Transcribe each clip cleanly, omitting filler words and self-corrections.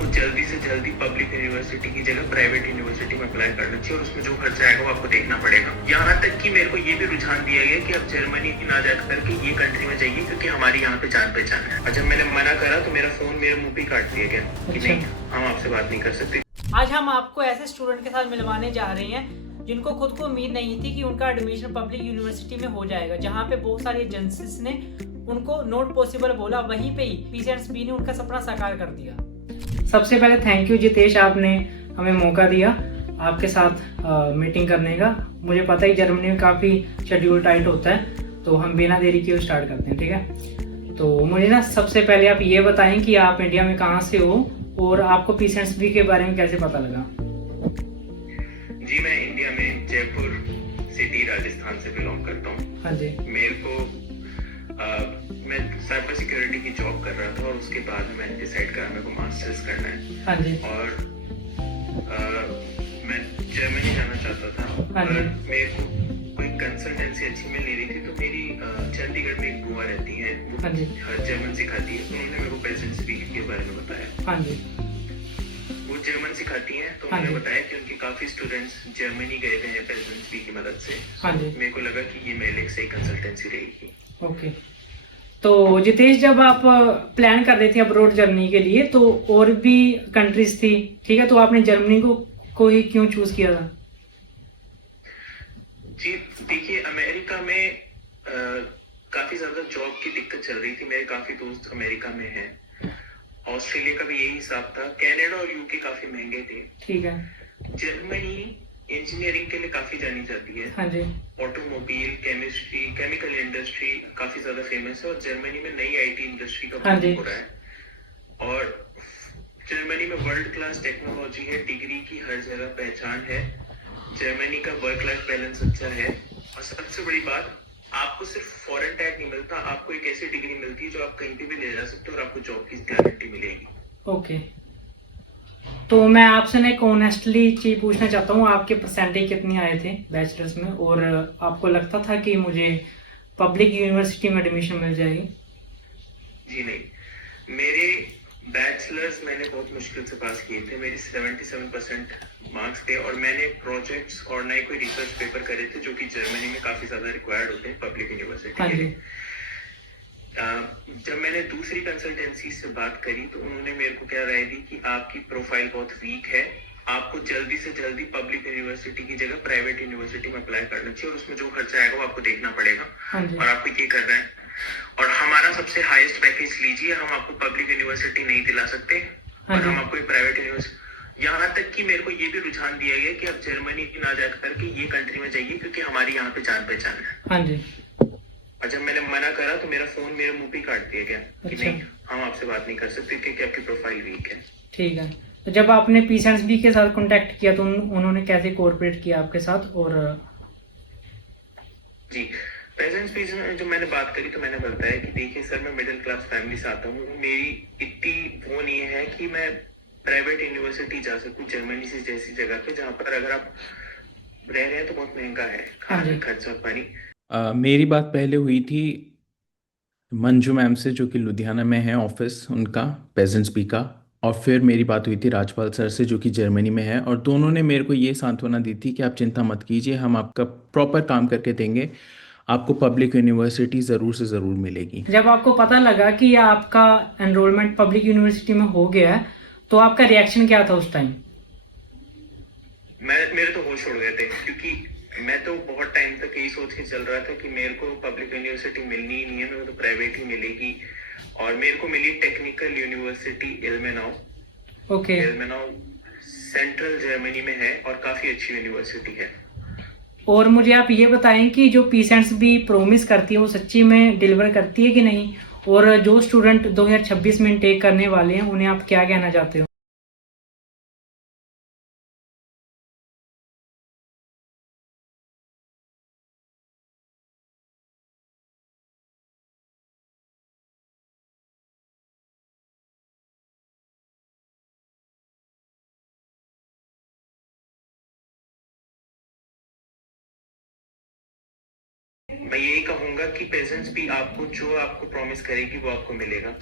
आपको जल्दी से जल्दी पब्लिक यूनिवर्सिटी की जगह प्राइवेट यूनिवर्सिटी में अप्लाई करना चाहिए और उसमें जो खर्चा आएगा वो आपको देखना पड़ेगा। यहाँ तक कि मेरे को ये भी रुझान दिया गया कि आप जर्मनी ना जा करके ये कंट्री में जाइए क्योंकि हमारी यहाँ पे जान पहचान है। और जब मैंने मना करा तो मेरा फोन मेरे मुंह पे काट दिया गया कि नहीं, हम आपसे बात नहीं कर सकते। आज हम आपको ऐसे स्टूडेंट के साथ मिलवाने जा रहे हैं जिनको खुद को उम्मीद नहीं थी कि उनका एडमिशन पब्लिक यूनिवर्सिटी में हो जाएगा, जहाँ पे बहुत सारी एजेंसीज ने उनको नॉट पॉसिबल बोला, वहीं पे ही पीसीएसबी ने उनका सपना साकार कर दिया। सबसे पहले थैंक यू जितेश, आपने हमें मौका दिया आपके साथ मीटिंग करने का। मुझे पता ही जर्मनी में काफ़ी शेड्यूल टाइट होता है, तो हम बिना देरी किए स्टार्ट करते हैं, ठीक है। तो मुझे ना सबसे पहले आप ये बताएं कि आप इंडिया में कहाँ से हो और आपको पीसीएसबी के बारे में कैसे पता लगा? जी, मैं इंडिया में जयपुर सिटी राजस्थान से बिलोंग करता हूँ। हाँ जी। मेरे को मैं साइबर सिक्योरिटी की जॉब कर रहा था और उसके बाद मैंने डिसाइड करा मेरे को मास्टर्स करना है। हाँ जी। और मैं जर्मनी जाना चाहता था। हाँ जी। मेरे को कोई कंसल्टेंसी अच्छी मिल नहीं रही थी, तो मेरी चंडीगढ़ में एक बुआ रहती है, वो हाँ जी। जर्मन सिखाती है। उन्होंने मेरे को पेजेंट स्पीकिंग के बारे में बताया। हाँ जी। वो जर्मन सिखाती हैं, तो हाँ उन्होंने जी। बताया कि उनके काफी स्टूडेंट्स जर्मनी गए हुए हैं पेजेंट स्पीकिंग की मदद से। हाँ जी। मेरे को लगा कि ये मेरे लिए एक सही कंसल्टेंसी रहेगी। ओके। तो जितेश, जब आप प्लान कर रहे थे अब्रॉड जर्नी के लिए, तो और भी कंट्रीज थी, ठीक है, तो आपने जर्मनी को ही क्यों चूज किया था? जी देखिए, अमेरिका में काफी ज्यादा जॉब की दिक्कत चल रही थी। मेरे काफी दोस्त अमेरिका में हैं। ऑस्ट्रेलिया का भी यही हिसाब था। कनाडा और यूके काफी महंगे थे। ठीक है। जर्मनी इंजीनियरिंग के लिए काफी जानी जाती है। हाँ जी। ऑटोमोबाइल, केमिस्ट्री, केमिकल इंडस्ट्री काफी ज्यादा फेमस है और जर्मनी में नई आईटी इंडस्ट्री का हाँ बोom जी। हो रहा है। और जर्मनी में वर्ल्ड क्लास टेक्नोलॉजी है, डिग्री की हर जगह पहचान है। जर्मनी का वर्क लाइफ बैलेंस अच्छा है और सबसे बड़ी बात, आपको सिर्फ फॉरेन टैग नहीं मिलता, आपको एक ऐसी डिग्री मिलती है जो आप कहीं पे भी ले जा सकते हो और आपको जॉब की गारंटी मिलेगी। ओके। तो मैं आपसे ना एक ऑनेस्टली चीज पूछना चाहता हूँ, आपके परसेंटेज कितने आए थे बैचलर्स में, और आपको लगता था कि मुझे पब्लिक यूनिवर्सिटी में एडमिशन मिल जाएगी? जी नहीं, मेरे बैचलर्स मैंने बहुत मुश्किल से पास किए थे। मेरे 77% मार्क्स थे और मैंने प्रोजेक्ट्स और नए कोई रिसर्च पेपर करे थे जो कि जर्मनी में काफी ज्यादा रिक्वायर्ड होते हैं पब्लिक यूनिवर्सिटी के लिए। जब मैंने दूसरी कंसल्टेंसी से बात करी तो उन्होंने मेरे को क्या राय दी कि आपकी प्रोफाइल बहुत वीक है, आपको जल्दी से जल्दी पब्लिक यूनिवर्सिटी की जगह प्राइवेट यूनिवर्सिटी में अप्लाई करना चाहिए और उसमें जो खर्चा आएगा वो आपको देखना पड़ेगा। और आपको ये करना है और हमारा सबसे हाईएस्ट पैकेज लीजिए, हम आपको पब्लिक यूनिवर्सिटी नहीं दिला सकते और हम आपको प्राइवेट यूनिवर्सिटी। यहाँ तक कि मेरे को ये भी रुझान दिया गया कि आप जर्मनी ना जा करके ये कंट्री में जाइए क्योंकि हमारी यहाँ पे जान पहचान है। हाँ जी। और जब मैंने मना करा तो मेरा फोन मेरे मुंह पे काट दिया गया कि नहीं, हम आपसे बात नहीं कर सकते क्योंकि आपकी प्रोफाइल वीक है। ठीक है। तो जब आपने पीसीएसबी के साथ कांटेक्ट किया तो उन्होंने कैसे कोऑपरेट किया आपके साथ? और जी, पेजेंट्स भी जब मैंने बात करी तो मैंने बताया कि देखिए सर, मैं मिडिल क्लास फैमिली से आता हूँ, मेरी इतनी वो नहीं है कि मैं प्राइवेट यूनिवर्सिटी जा सकूँ जर्मनी से जैसी जगह पे जहाँ पर अगर आप रह रहे हैं तो बहुत महंगा है खाना खर्चा पानी। मेरी बात पहले हुई थी मंजू मैम से, जो कि लुधियाना में है ऑफिस उनका पेजेंट्स बी का, और फिर मेरी बात हुई थी राजपाल सर से जो कि जर्मनी में है, और दोनों ने मेरे को ये सांत्वना दी थी कि आप चिंता मत कीजिए, हम आपका प्रॉपर काम करके देंगे, आपको पब्लिक यूनिवर्सिटी ज़रूर से ज़रूर मिलेगी। जब आपको पता लगा कि आपका एनरोलमेंट पब्लिक यूनिवर्सिटी में हो गया है तो आपका रिएक्शन क्या था उस टाइम? मेरे तो होश उड़ गए थे क्योंकि मैं तो बहुत टाइम तक यही सोच के चल रहा था कि मेरे को पब्लिक यूनिवर्सिटी मिलनी ही नहीं है, मेरे को तो प्राइवेट ही मिलेगी। और मेरे को मिली Technical University Ilmenau. Okay. Ilmenau central Germany में है और काफी अच्छी यूनिवर्सिटी है। और मुझे आप ये बताएं कि जो पीसीएसबी प्रॉमिस करती है वो सच्ची में डिलीवर करती है कि नहीं, और जो स्टूडेंट 2026 में इनटेक करने वाले हैं उन्हें आप क्या कहना चाहते हो? मैं यही कहूंगा कि पेजेंट्स भी आपको जो आपको प्रॉमिस करेगी वो आपको मिलेगा।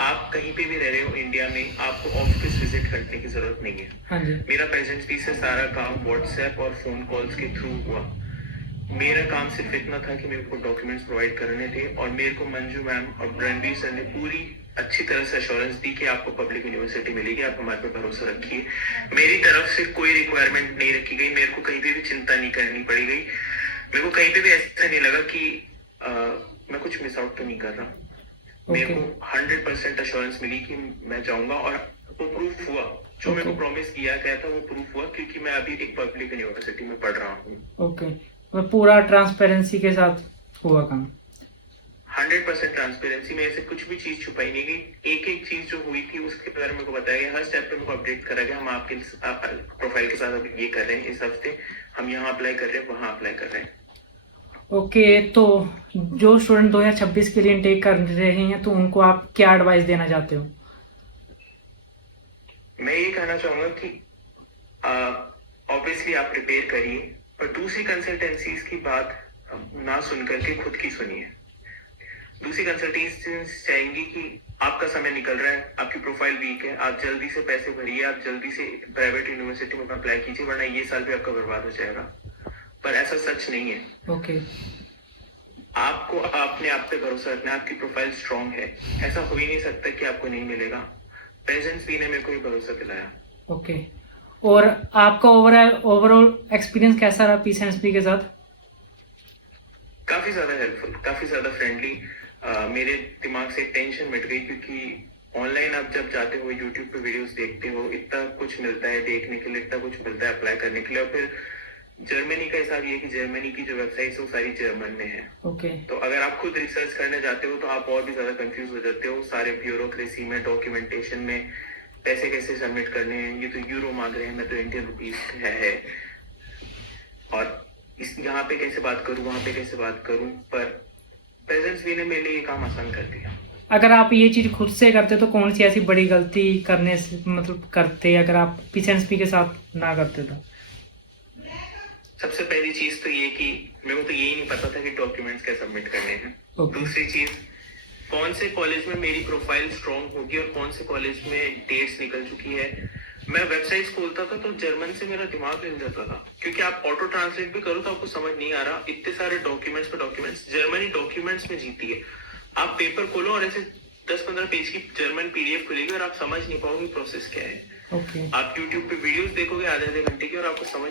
आप कहीं पे भी रह रहे हो इंडिया में, आपको ऑफिस विजिट जरूरत नहीं है। हाँ जी। मेरा प्रेजेंस भी से सारा काम व्हाट्सएप और फोन कॉल्स के थ्रू हुआ। मेरा काम सिर्फ इतना था कि मेरे को डॉक्यूमेंट्स प्रोवाइड करने थे और मेरे को मंजू मैम और रणवीर सर ने पूरी अच्छी तरह से अश्योरेंस दी कि आपको पब्लिक यूनिवर्सिटी मिलेगी, आप हमारे पे भरोसा रखिए। मेरी तरफ से कोई रिक्वायरमेंट नहीं रखी गई, मेरे को कहीं पे भी चिंता नहीं करनी पड़ी गई, मेरे को कहीं पे भी ऐसा नहीं लगा कि मैं कुछ मिस आउट तो नहीं कर रहा। मेरे को 100% अश्योरेंस मिली कि मैं जाऊंगा और वो प्रूफ हुआ। जो मेरे को प्रॉमिस किया गया था वो प्रूफ हुआ, क्योंकि मैं अभी एक पब्लिक यूनिवर्सिटी में पढ़ रहा हूँ। ओके, तो पूरा ट्रांसपेरेंसी के साथ हुआ काम। 100% ट्रांसपेरेंसी में ऐसे कुछ भी चीज छुपाई नहीं गई। एक एक चीज जो हुई थी उसके बारे में बताया गया, हर स्टेप पे मेरे को अपडेट करा गया। हम आपके प्रोफाइल के साथ अभी ये कर रहे हैं, इस हफ्ते हम यहाँ अप्लाई कर रहे हैं, वहाँ अप्लाई कर रहे हैं। ओके, तो जो स्टूडेंट 2026 के लिए इनटेक कर रहे हैं तो उनको आप क्या एडवाइस देना चाहते हो? मैं ये कहना चाहूंगा कि ऑब्वियसली आप प्रिपेयर करिए, पर दूसरी कंसल्टेंसीज की बात ना सुन करके खुद की सुनिए। दूसरी कंसल्टेंसीज चाहेंगी कि आपका समय निकल रहा है, आपकी प्रोफाइल वीक है, आप जल्दी से पैसे भरिए, आप जल्दी से प्राइवेट यूनिवर्सिटी में अप्लाई कीजिए, वरना ये साल भी आपका बर्बाद हो जाएगा। पर ऐसा सच नहीं है। ओके, आपको अपने आप पे भरोसा रखना है, आपकी प्रोफाइल स्ट्रांग है, ऐसा हो ही नहीं सकता कि आपको नहीं मिलेगा। प्रेजेंस भी ने मेरे को ये भरोसा दिलाया। ओके, और आपका ओवरऑल एक्सपीरियंस कैसा रहा पीसीएमएसपी के साथ? काफी ज्यादा हेल्पफुल, काफी ज्यादा फ्रेंडली। मेरे दिमाग से टेंशन मिट गई, क्योंकि ऑनलाइन आप जब जाते हो, यूट्यूब पे वीडियोस देखते हो, इतना कुछ मिलता है देखने के लिए, इतना कुछ मिलता है अप्लाई करने के लिए। और फिर जर्मनी का हिसाब ये कि जर्मनी की जो वेबसाइट है वो सारी जर्मन में है। ओके, तो अगर आप खुद रिसर्च करने जाते हो तो आप और भी ज्यादा कंफ्यूज हो जाते हो, सारे ब्यूरोक्रेसी में, डॉक्यूमेंटेशन में, पैसे कैसे सबमिट करने हैं, ये तो यूरो मांग रहे हैं, मैं तो इंडियन रुपीज है, और इस यहाँ पे कैसे बात करूं, वहां पे कैसे बात करूं। पर प्रेजेंस भी ने मेरे लिए ये काम आसान कर दिया। अगर आप ये चीज खुद से करते तो कौन सी ऐसी बड़ी गलती करने से मतलब करते अगर आप पीसीएमएसपी के साथ ना करते तो? सबसे पहली चीज तो ये कि मेरे को तो यही नहीं पता था कि डॉक्यूमेंट्स कैसे सबमिट करने हैं। दूसरी चीज, कौन से कॉलेज में मेरी प्रोफाइल स्ट्रांग होगी और कौन से कॉलेज में डेट्स निकल चुकी है। मैं वेबसाइट्स खोलता था तो जर्मन से मेरा दिमाग हिल जाता था, क्योंकि आप ऑटो ट्रांसलेट भी करो तो आपको समझ नहीं आ रहा, इतने सारे डॉक्यूमेंट्स पे डॉक्यूमेंट्स। जर्मनी डॉक्यूमेंट्स में जीती है। आप पेपर खोलो और ऐसे 10-15 पेज की जर्मन पीडीएफ खुलेगी और आप समझ नहीं पाओगे प्रोसेस क्या है। ओके, आप यूट्यूब पे वीडियोस देखोगे आधे घंटे की और आपको समझ